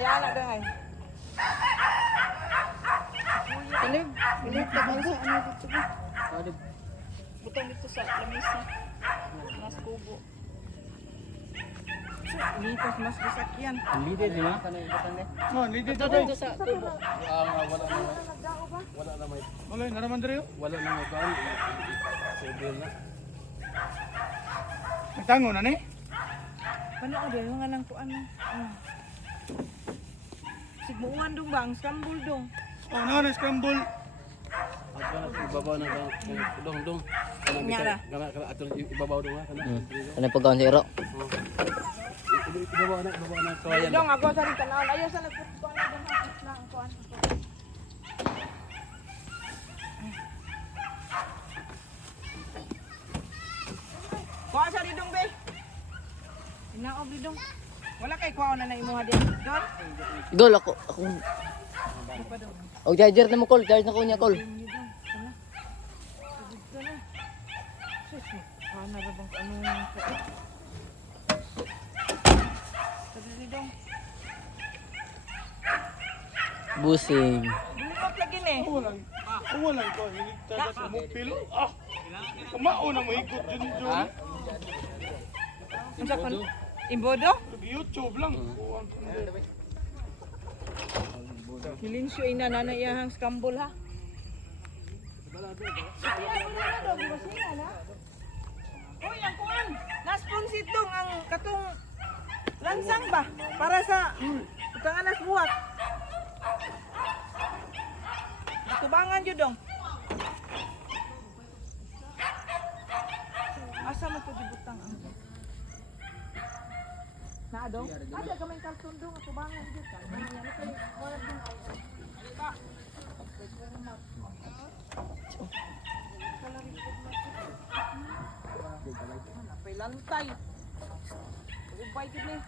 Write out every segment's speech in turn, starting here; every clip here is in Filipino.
Ayan na doon ay. Kalib, kalib ka ba sa ano dito ba? Butang dito sa lamisa. Mas kubo. Litos mas bisakyan. Lidi di ba? Oh, lidi to Dito sa tubo. Wala na may Wala naraman diri. wala na may kuan. Sibil na. Nagtango na ni. Paano ka doon? Yung anang kuan na. Sigmuan dong ba? Ang skambul dong. Oh, no, scramble. Ako na ibabaw na dong. Nyara. Kana ato ibabaw dong ha kana. Ano pagkaon si Ero? Ibabaw na kawayan. Dong ako sa rin tanaw. Ayaw sa nagpupuan na dong. Hapit na ang kuan. Kuha sa rin dong be. Inaob rin dong. Wala kay kuha na imuha din. Doon? Gol ako. Og charger na mo call, charge na ko niya call. Ano ra bang anong kuan? Sabi dong. Busing. Bulikot lagi ni. Wala ko hinigta sa mupil. Ah. Kumao na mo ikot dun dun. Unsa kon? Imbodo? YouTube lang. Kilinsyo ina na iyahang skambol ha. Uy, ang kuan. Nasponsit dong ang katong lansang ba? Para sa utang anas buhat. Tubangan jud dong. Asa mo to dibutang ang na dong? Ada ka may karton dong at tubangan jud ka. Ano kay wala dong. Napay lantay. Ubay jud ni.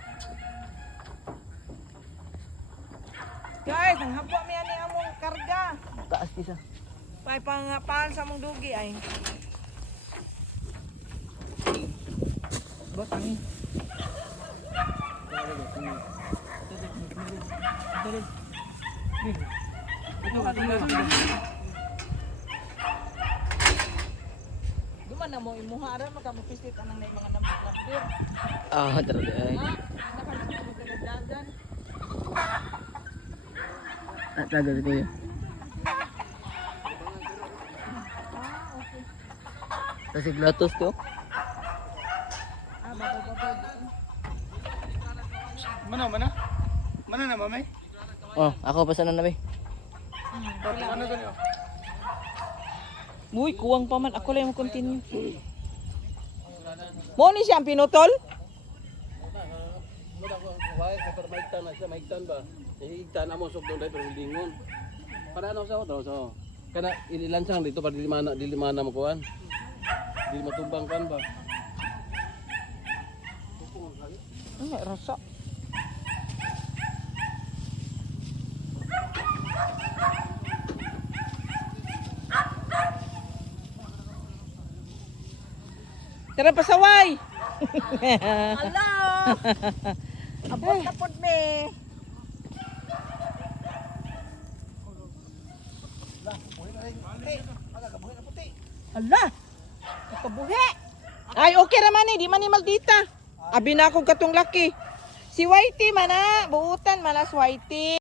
Guys, ang hapwa mi ani among karga. Taas isa. Pay pangapan sa among dugi ay. Botang. Duman na mo imuhara makamupisit anang na mga nambak-nambir. Ah, talaga ay. Ha? Nakadagdagan. Ah, tagal ko yun. Kasi glatos to. Mana na mamay? Oh, ako pa sana na ba? Ano to niyo? Uy, kuwang pa man. Ako lang yung continue. Mo ni siyang pinutol? Why sa maigtan na siya maigtan ba? Higtan na mo sok dong dai pero lingon. Para ano sa auto so. Kana ililansang dito para dili mana mo kuan. Dili matumbang kan ba? Ano rasa? Tara pasaway. Hello. Abot na pod me. Hala. Nakabuhi. Ay okay raman ni, di man ni maldita. Abi na akong katong laki. Si Whitey man na, buutan man as Whitey.